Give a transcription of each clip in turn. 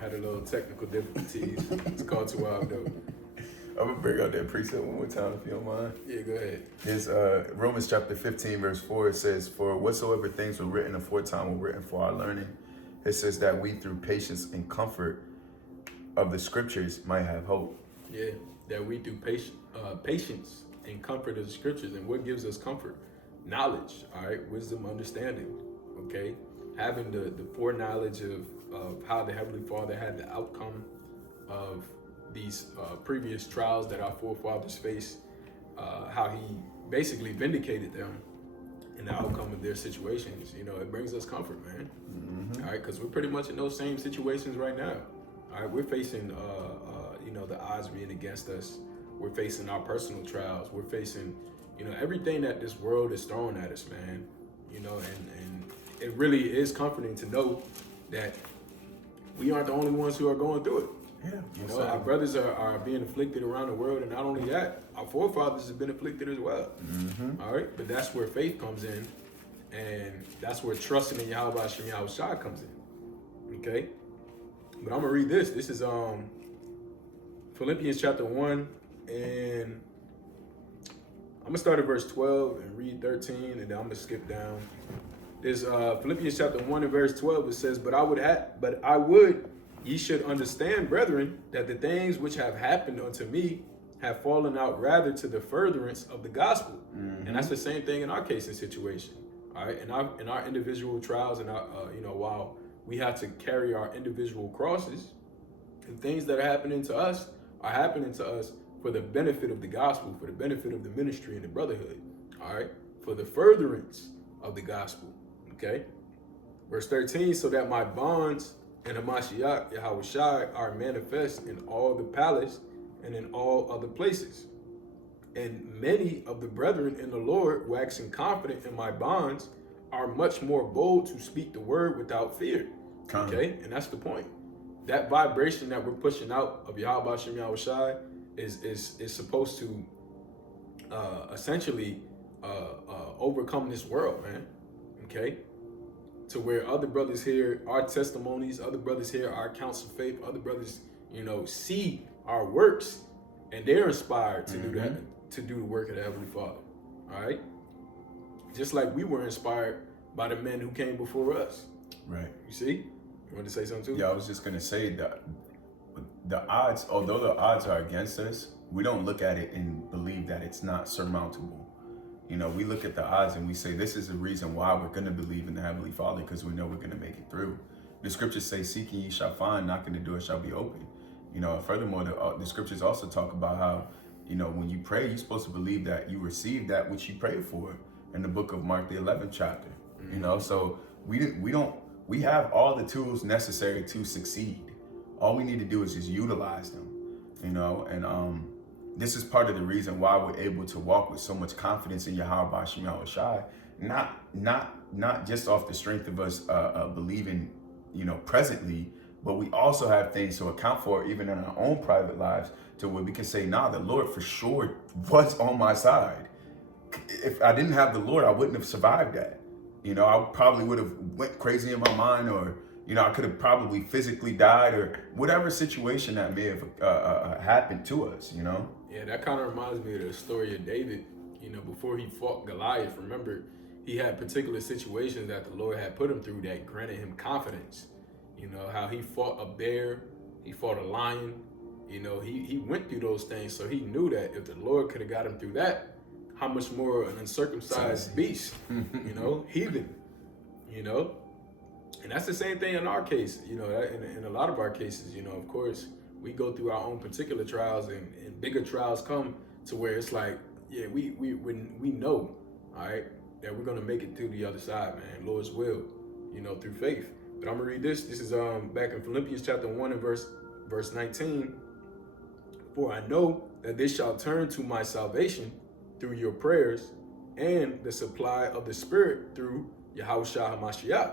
Had a little technical difficulties. It's called 2 hour though. I'm gonna bring out that precept one more time if you don't mind. Yeah, go ahead. It's Romans chapter 15, verse 4. It says, "For whatsoever things were written aforetime were written for our learning." It says that we through patience and comfort of the scriptures might have hope. Yeah, that we do patience and comfort of the scriptures. And what gives us comfort? Knowledge, all right? Wisdom, understanding, okay? Having the foreknowledge of how the Heavenly Father had the outcome of these previous trials that our forefathers faced, how he basically vindicated them in the outcome of their situations. You know, it brings us comfort, man. Mm-hmm. All right, because we're pretty much in those same situations right now. All right, we're facing, you know, the odds being against us. We're facing our personal trials. We're facing, you know, everything that this world is throwing at us, man. You know, and it really is comforting to know that we aren't the only ones who are going through it. Yeah. You know, our brothers are being afflicted around the world, and not only that, our forefathers have been afflicted as well. Mm-hmm. All right, but that's where faith comes in, and that's where trusting in Yahweh Shem Yahweh Shai comes in. Okay, but I'm gonna read this. This is Philippians chapter 1, and I'm gonna start at verse 12 and read 13, and then I'm gonna skip down. There's Philippians chapter 1 and verse 12. It says, "But I would ye should understand, brethren, that the things which have happened unto me have fallen out rather to the furtherance of the gospel." Mm-hmm. And that's the same thing in our case and situation. All right, in our individual trials, and our, you know, while we have to carry our individual crosses, and things that are happening to us for the benefit of the gospel, for the benefit of the ministry and the brotherhood. All right, for the furtherance of the gospel. Okay, verse 13, "So that my bonds and Hamashiach Yahweh Shai are manifest in all the palace and in all other places. And many of the brethren in the Lord, waxing confident in my bonds, are much more bold to speak the word without fear." Okay, and that's the point. That vibration that we're pushing out of Yahweh Shem Yahweh Shai is supposed to essentially overcome this world, man. Okay, to where other brothers hear our testimonies, other brothers hear our accounts of faith, other brothers, you know, see our works, and they're inspired to do that, to do the work of the Heavenly Father. All right, just like we were inspired by the men who came before us. Right. You see? You want to say something too? Yeah, I was just gonna say that the odds, although the odds are against us, we don't look at it and believe that it's not surmountable. You know, we look at the odds and we say, this is the reason why we're going to believe in the Heavenly Father, because we know we're going to make it through. The scriptures say, "Seeking ye shall find, knocking the door shall be open." You know, furthermore, the scriptures also talk about how, you know, when you pray, you're supposed to believe that you receive that which you prayed for in the book of Mark, the 11th chapter. Mm-hmm. You know, so we have all the tools necessary to succeed. All we need to do is just utilize them, you know, and this is part of the reason why we're able to walk with so much confidence in Yahweh Shem Yahweh Shai, not just off the strength of us believing, you know, presently, but we also have things to account for even in our own private lives, to where we can say, nah, the Lord for sure was on my side. If I didn't have the Lord, I wouldn't have survived that. You know, I probably would have went crazy in my mind, or, you know, I could have probably physically died, or whatever situation that may have happened to us, you know? Yeah, that kind of reminds me of the story of David. You know, before he fought Goliath, remember, he had particular situations that the Lord had put him through that granted him confidence. You know, how he fought a bear, he fought a lion. You know, he went through those things, so he knew that if the Lord could have got him through that, how much more an uncircumcised beast, you know, heathen, you know? And that's the same thing in our case, you know, in a lot of our cases, you know, of course, we go through our own particular trials, and bigger trials come to where it's like, yeah, we know, all right, that we're gonna make it through the other side, man, Lord's will, you know, through faith. But I'm gonna read this. This is back in Philippians chapter 1 and verse 19. "For I know that this shall turn to my salvation through your prayers and the supply of the Spirit through Yahushua HaMashiach."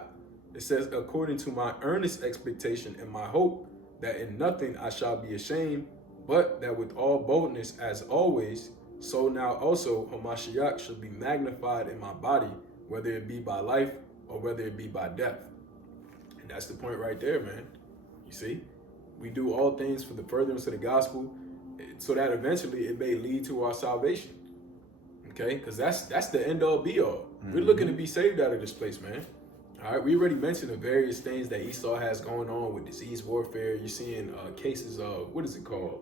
It says, "According to my earnest expectation and my hope, that in nothing I shall be ashamed, but that with all boldness as always, so now also Hamashiach shall be magnified in my body, whether it be by life or whether it be by death." And that's the point right there, man. You see? We do all things for the furtherance of the gospel, so that eventually it may lead to our salvation. Okay, because that's the end all be all. We're looking to be saved out of this place, man. All right, we already mentioned the various things that Esau has going on with disease warfare. You're seeing cases of, what is it called?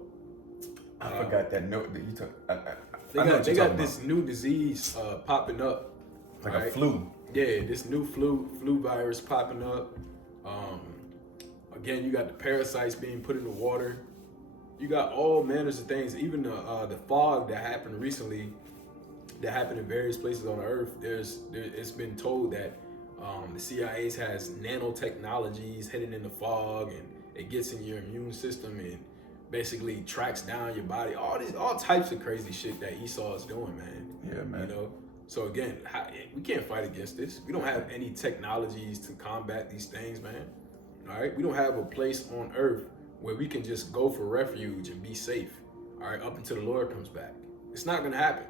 I forgot that note that you took. They got this new disease popping up. Like a flu. Yeah, this new flu virus popping up. Again, you got the parasites being put in the water. You got all manners of things. Even the fog that happened recently, that happened in various places on Earth. It's been told that the CIA has nanotechnologies hidden in the fog, and it gets in your immune system and basically tracks down your body. All types of crazy shit that Esau is doing, man. Yeah, man. You know. So again, we can't fight against this. We don't have any technologies to combat these things, man. All right, we don't have a place on Earth where we can just go for refuge and be safe. All right, up until the Lord comes back. It's not gonna happen.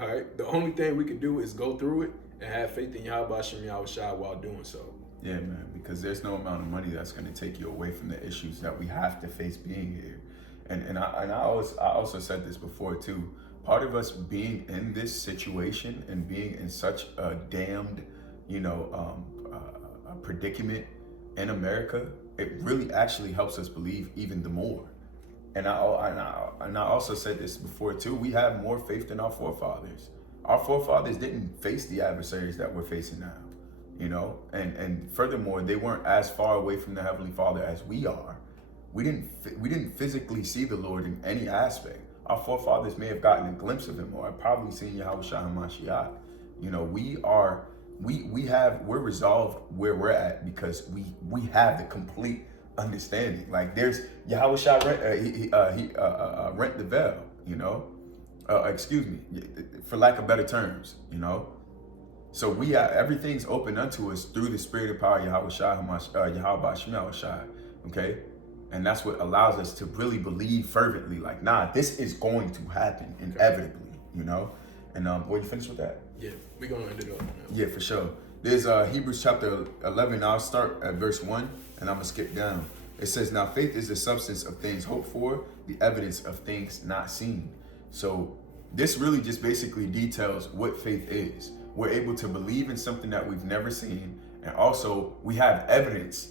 All right, the only thing we can do is go through it and have faith in Yahweh Hashem Yahweh Shai while doing so. Yeah, man, because there's no amount of money that's going to take you away from the issues that we have to face being here. And I also said this before too. Part of us being in this situation and being in such a damned, predicament in America, it really actually helps us believe even the more. And I also said this before too. We have more faith than our forefathers. Our forefathers didn't face the adversaries that we're facing now, and furthermore, they weren't as far away from the Heavenly Father as we are. We didn't physically see the Lord in any aspect. Our forefathers may have gotten a glimpse of Him, or have probably seen Yahweh Shai HaMashiach. We're resolved where we're at because we have the complete understanding. Like there's Yahweh Shai rent the veil, excuse me, for lack of better terms, So everything's open unto us through the spirit of power, Yahweh Shai, Yahweh Shai, Shai, okay? And that's what allows us to really believe fervently, like, nah, this is going to happen inevitably, And boy, you finished with that? Yeah, we're gonna end it up. Yeah, for sure. There's Hebrews chapter 11. I'll start at verse 1, and I'm gonna skip down. It says, now faith is the substance of things hoped for, the evidence of things not seen. So this really just basically details what faith is. We're able to believe in something that we've never seen, and also we have evidence.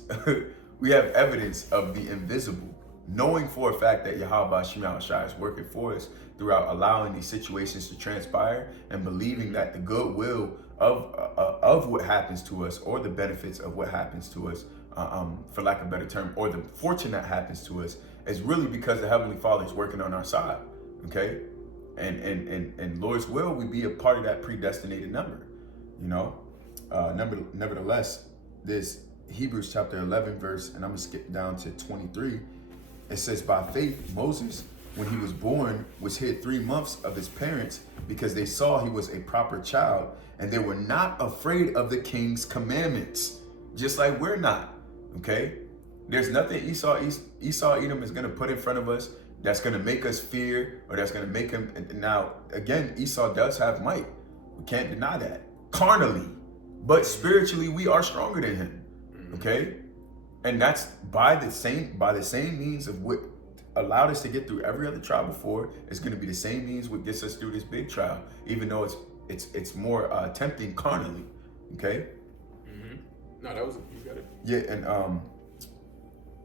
We have evidence of the invisible, knowing for a fact that Yahweh Shai is working for us throughout allowing these situations to transpire, and believing that the goodwill of what happens to us, or the benefits of what happens to us, for lack of a better term, or the fortune that happens to us, is really because the Heavenly Father is working on our side. Okay. And Lord's will, we be a part of that predestinated number, Nevertheless, this Hebrews chapter 11 verse, and I'm gonna skip down to 23. It says, by faith, Moses, when he was born, was hid 3 months of his parents because they saw he was a proper child, and they were not afraid of the king's commandments, just like we're not. Okay. There's nothing Esau Edom is gonna put in front of us that's going to make us fear, or that's going to make him. Now, again, Esau does have might. We can't deny that. Carnally. But spiritually, we are stronger than him. Okay? And that's by the same means of what allowed us to get through every other trial before. It's going to be the same means what gets us through this big trial, even though it's more tempting carnally. Okay? No, that was, you got it. Yeah, and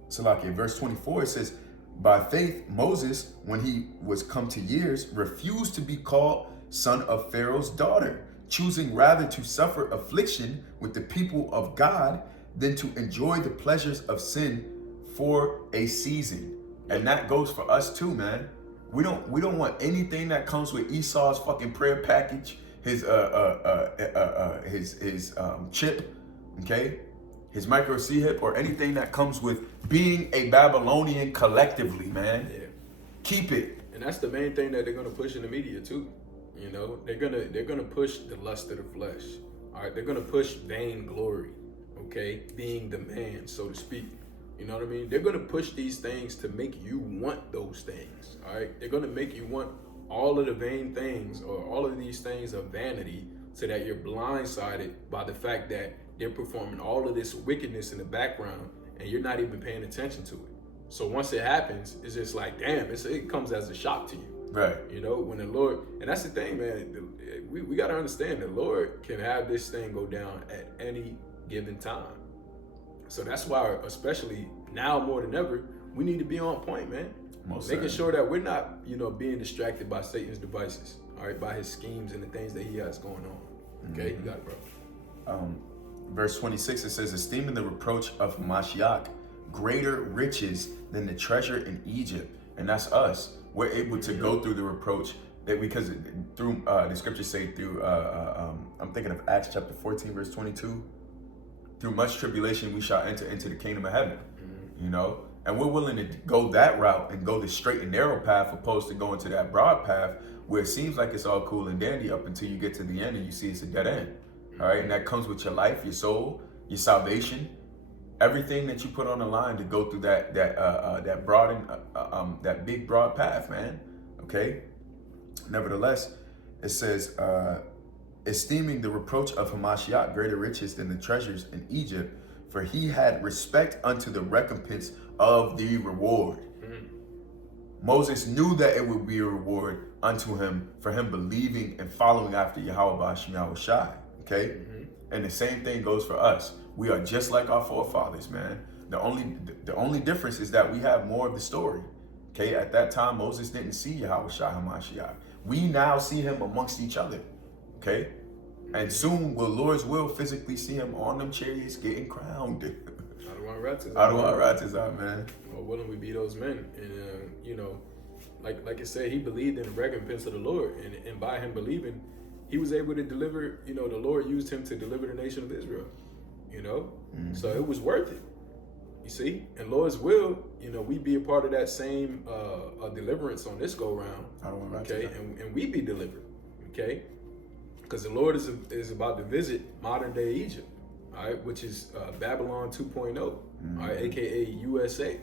Salakia, verse 24, it says, by faith, Moses, when he was come to years, refused to be called son of Pharaoh's daughter, choosing rather to suffer affliction with the people of God than to enjoy the pleasures of sin for a season. And that goes for us too, man. We don't want anything that comes with Esau's fucking prayer package, his chip, okay? His micro C-hip, or anything that comes with being a Babylonian collectively, man. Yeah. Keep it. And that's the main thing that they're gonna push in the media too. They're gonna push the lust of the flesh. All right, they're gonna push vain glory, okay, being the man, so to speak. You know what I mean? They're gonna push these things to make you want those things. All right, they're gonna make you want all of the vain things, or all of these things of vanity, so that you're blindsided by the fact that they're performing all of this wickedness in the background, and you're not even paying attention to it. So once it happens, it's just like, damn, it comes as a shock to you. Right. You know, when the Lord, and that's the thing, man, we got to understand the Lord can have this thing go down at any given time. So that's why, especially now more than ever, we need to be on point, man. Making sure that we're not, being distracted by Satan's devices, all right, by his schemes and the things that he has going on. Okay, You got it, bro. Verse 26, it says, esteeming the reproach of Mashiach greater riches than the treasure in Egypt. And that's us. We're able to go through the reproach because through the scriptures say through, I'm thinking of Acts chapter 14, verse 22, through much tribulation, we shall enter into the kingdom of heaven, and we're willing to go that route and go the straight and narrow path opposed to going to that broad path where it seems like it's all cool and dandy up until you get to the end and you see it's a dead end. All right. And that comes with your life, your soul, your salvation, everything that you put on the line to go through that big broad path, man. Okay. Nevertheless, it says, esteeming the reproach of Hamashiach greater riches than the treasures in Egypt, for he had respect unto the recompense of the reward. Moses knew that it would be a reward unto him for him believing and following after Yahweh B'Hashem Yahushai. Okay? And the same thing goes for us. We are just like our forefathers, man. The only difference is that we have more of the story. Okay? At that time, Moses didn't see Yahushai HaMashiach. We now see him amongst each other. Okay? And soon will Lord's will physically see him on them chariots getting crowned. Adonai, man. Or willing we be those men. And, like I said, he believed in the recompense of the Lord. And by him believing, he was able to deliver, the Lord used him to deliver the nation of Israel. So it was worth it. You see? And Lord's will, we be a part of that same deliverance on this go round. Okay? And we be delivered. Okay? Because the Lord is about to visit modern day Egypt, all right, which is Babylon 2.0, all right, aka USA,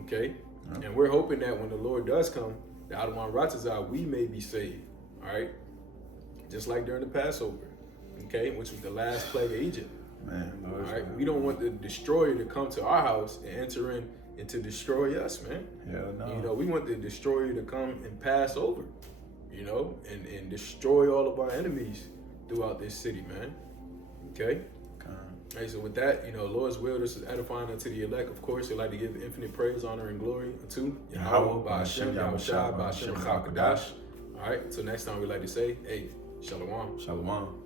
okay? And we're hoping that when the Lord does come, the Adonai Ratazah, we may be saved, all right? Just like during the Passover, okay, which was the last plague of Egypt. Man, all right, we don't want the destroyer to come to our house and enter in and to destroy us, man. Hell no. We want the destroyer to come and pass over. And destroy all of our enemies throughout this city, man. Okay? Hey, so with that, Lord's will, this is edifying unto the elect. Of course, I'd like to give infinite praise, honor, and glory unto Yahweh, B'Hashem, Yahushua, B'Hashem, Chakadash. All right, until next time, we'd like to say, hey, Shalom. Shalom.